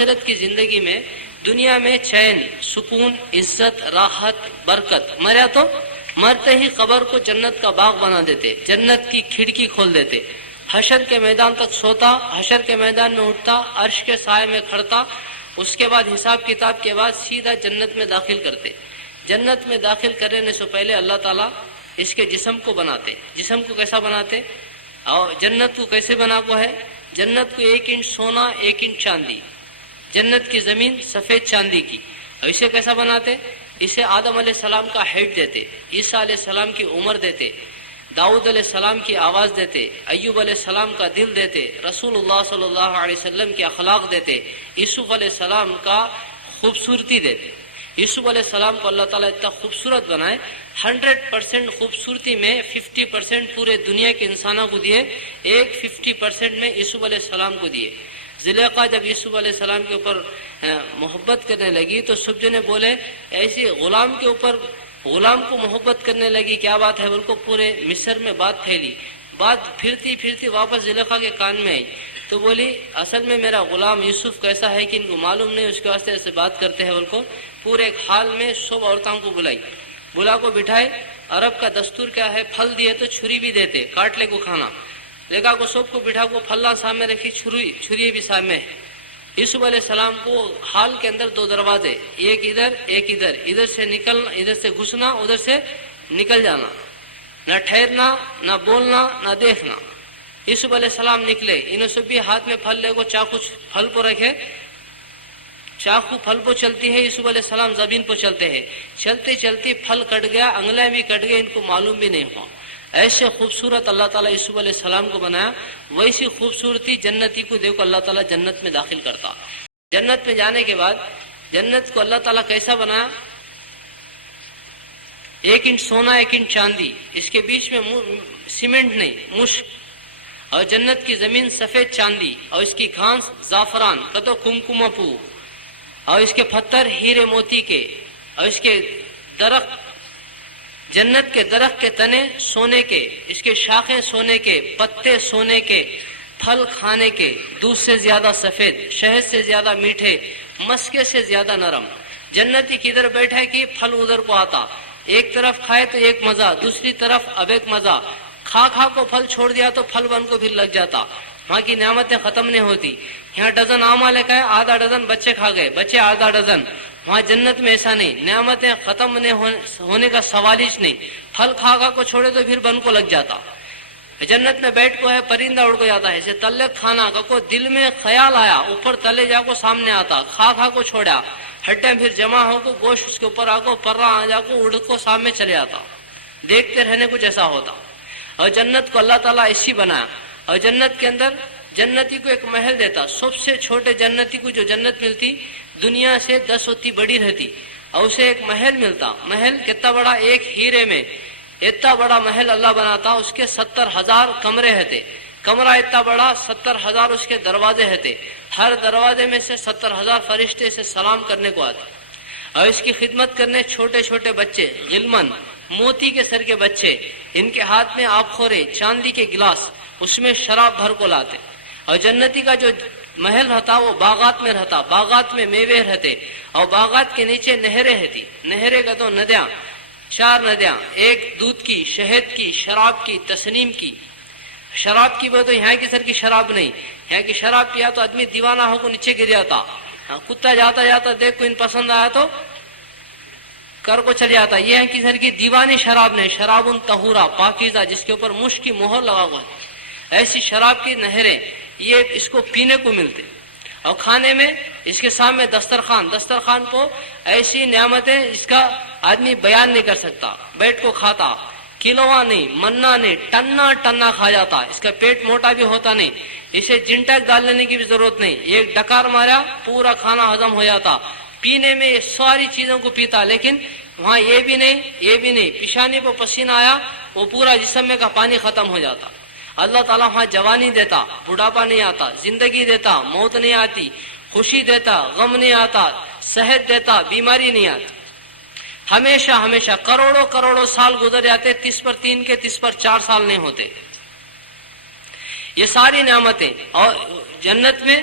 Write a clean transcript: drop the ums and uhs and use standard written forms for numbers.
آخرت کی زندگی میں دنیا میں چین، سکون، عزت، راحت، برکت. مریا تو مرتے ہی قبر کو جنت کا باغ بنا دیتے، جنت کی کھڑکی کھول دیتے. حشر کے میدان تک سوتا، حشر کے میدان میں اٹھتا، عرش کے سائے میں کھڑتا، اس کے بعد حساب کتاب کے بعد سیدھا جنت میں داخل کرتے. جنت میں داخل کرنے سے پہلے اللہ تعالیٰ اس کے جسم کو بناتے. جسم کو کیسا بناتے؟ اور جنت کو کیسے بنا کو ہے؟ جنت کو 1 انچ سونا، 1 انچ چاندی. جنت کی زمین سفید چاندی کی. اور اسے کیسا بناتے؟ اسے آدم علیہ السلام کا ہیڈ دیتے، عیسیٰ علیہ السلام کی عمر دیتے، داؤد علیہ السلام کی آواز دیتے، ایوب علیہ السلام کا دل دیتے، رسول اللہ صلی اللہ علیہ وسلم کے اخلاق دیتے، یوسف علیہ السلام کا خوبصورتی دیتے. یوسف علیہ السلام کو اللہ تعالیٰ اتنا خوبصورت بنائے، 100% خوبصورتی میں 50% پورے دنیا کے انسانوں کو دیے، 50% میں یوسف علیہ السلام کو دیے. زلیخا جب یوسف علیہ السلام کے اوپر محبت کرنے لگی تو سب جنے بولے ایسی غلام کے اوپر، غلام کو محبت کرنے لگی، کیا بات ہے؟ بول کو پورے مصر میں بات پھیلی. بات پھرتی پھرتی واپس زلیخا کے کان میں آئی تو بولی اصل میں میرا غلام یوسف کیسا ہے کہ ان کو معلوم نہیں، اس کے واسطے ایسے بات کرتے ہیں. بول کو پورے ایک حال میں سب عورتوں کو بلائی، بلا کو بٹھائے. عرب کا دستور کیا ہے؟ پھل دیے تو چھری بھی دیتے، کاٹ لے کو کھانا. لگا کو سب کو بٹھا کو پھلا سامنے رکھی، چھری بھی سامنے ہے. یوسف علیہ السلام کو حال کے اندر 2 دروازے، ایک ادھر ایک ادھر، ادھر سے نکلنا، ادھر سے گھسنا، ادھر سے نکل جانا، نہ ٹھہرنا، نہ بولنا، نہ دیکھنا. یوسف علیہ السلام نکلے، انہوں سے بھی ہاتھ میں پھل لے کو چاقو پھل کو رکھے، چاقو پھل کو چلتی ہے، یوسف علیہ السلام زمین کو چلتے ہیں. چلتے چلتے پھل کٹ گیا، انگلیں بھی کٹ گئے، ان کو معلوم بھی نہیں ہوا. ایسے خوبصورت اللہ تعالیٰ یوسف علیہ السلام کو بنایا. ویسی خوبصورتی جنتی کو دیکھو اللہ تعالیٰ جنت میں داخل کرتا. جنت میں جانے کے بعد جنت کو اللہ تعالیٰ کیسا بنایا؟ 1 انچ سونا، 1 انچ چاندی، اس کے بیچ میں سیمنٹ نہیں، مشک. اور جنت کی زمین سفید چاندی، اور اس کی گھاس زعفران کتو کمکم پو، اور اس کے پتھر ہیرے موتی کے، اور اس کے درخت، جنت کے درخت کے تنے سونے کے، اس کے شاخیں سونے کے، پتے سونے کے، پھل کھانے کے، دودھ سے زیادہ سفید، شہد سے زیادہ میٹھے، مسکے سے زیادہ نرم. جنتی کدھر بیٹھے کہ پھل ادھر کو آتا، ایک طرف کھائے تو ایک مزہ، دوسری طرف اب ایک مزہ. کھا کو پھل چھوڑ دیا تو پھل بن کو بھی لگ جاتا. وہاں کی نعمتیں ختم نہیں ہوتی. یہاں ڈزن آما لے کے آدھا ڈزن بچے کھا گئے، بچے آدھا ڈزن. وہاں جنت میں ایسا نہیں، نعمتیں ختم ہونے کا سوال ہی نہیں. پھل کھا کو چھوڑے تو پھر بن کو لگ جاتا. جنت میں بیٹھ کو ہے پرندہ اڑ کو جاتا ہے، اسے تلے کھانا کو دل میں خیال آیا اوپر تلے جا کو سامنے آتا، کھا کو چھوڑا، ہڈیں پھر جمع ہو کو گوشت اس کے اوپر آ کو پرا آ جا کو اڑ کو سامنے چلے آتا. دیکھتے رہنے کچھ ایسا ہوتا. اور جنت کو اللہ تعالیٰ ایسی بنایا. اور جنت کے اندر جنتی کو ایک محل دیتا. سب سے چھوٹے جنتی کو جو جنت ملتی دنیا سے 10 ہوتی بڑی رہتی، اور اسے ایک محل ملتا. محل کتنا بڑا؟ ایک ہیرے میں اتنا بڑا محل اللہ بناتا. اس کے 70,000 کمرے رہتے. کمرہ اتنا بڑا، 70,000 اس کے دروازے رہتے. ہر دروازے میں سے 70,000 فرشتے سے سلام کرنے کو آتے. اور اس کی خدمت کرنے چھوٹے چھوٹے بچے، غلمن، موتی کے سر کے بچے، ان کے ہاتھ میں آب خورے، چاندی کے گلاس، اس میں شراب بھر کو لاتے. اور جنتی کا جو محل رہتا وہ باغات میں رہتا. باغات میں میوے رہتے، اور باغات کے نیچے نہریں رہتی. نہریں کا تو ندیاں، 4 ندیاں، ایک دودھ کی، شہد کی، شراب کی، تسنیم کی. شراب کی بات تو یہاں کی سر کی شراب نہیں. یہاں کی شراب پیا تو آدمی دیوانہ ہو کو نیچے گر جاتا. کتا جاتا جاتا دیکھ کو ان پسند آیا تو کر کو چل جاتا. یہ کی سر کی دیوانی شراب نہیں، شراب طہورا پاکیزہ، جس کے اوپر مشک کی مہر لگا ہوا ہے. ایسی شراب کی نہریں یہ اس کو پینے کو ملتے. اور کھانے میں اس کے سامنے دسترخوان کو ایسی نعمتیں اس کا آدمی بیان نہیں کر سکتا. بیٹھ کو کھاتا، کلوا نہیں، منا نہیں، ٹنا کھا جاتا. اس کا پیٹ موٹا بھی ہوتا نہیں. اسے جنٹک ڈال لینے کی بھی ضرورت نہیں. ایک ڈکار مارا پورا کھانا ہضم ہو جاتا. پینے میں یہ ساری چیزوں کو پیتا. لیکن وہاں یہ بھی نہیں، پیشانی پہ پسینہ آیا وہ پورا جسم میں کا پانی ختم ہو جاتا. اللہ تعالیٰ وہاں جوانی دیتا، بڑھاپا نہیں آتا، زندگی دیتا، موت نہیں آتی، خوشی دیتا، غم نہیں آتا، صحت دیتا، بیماری نہیں آتی. ہمیشہ کروڑوں سال گزر جاتے، 30/3 کے 30/4 سال نہیں ہوتے. یہ ساری نعمتیں. اور جنت میں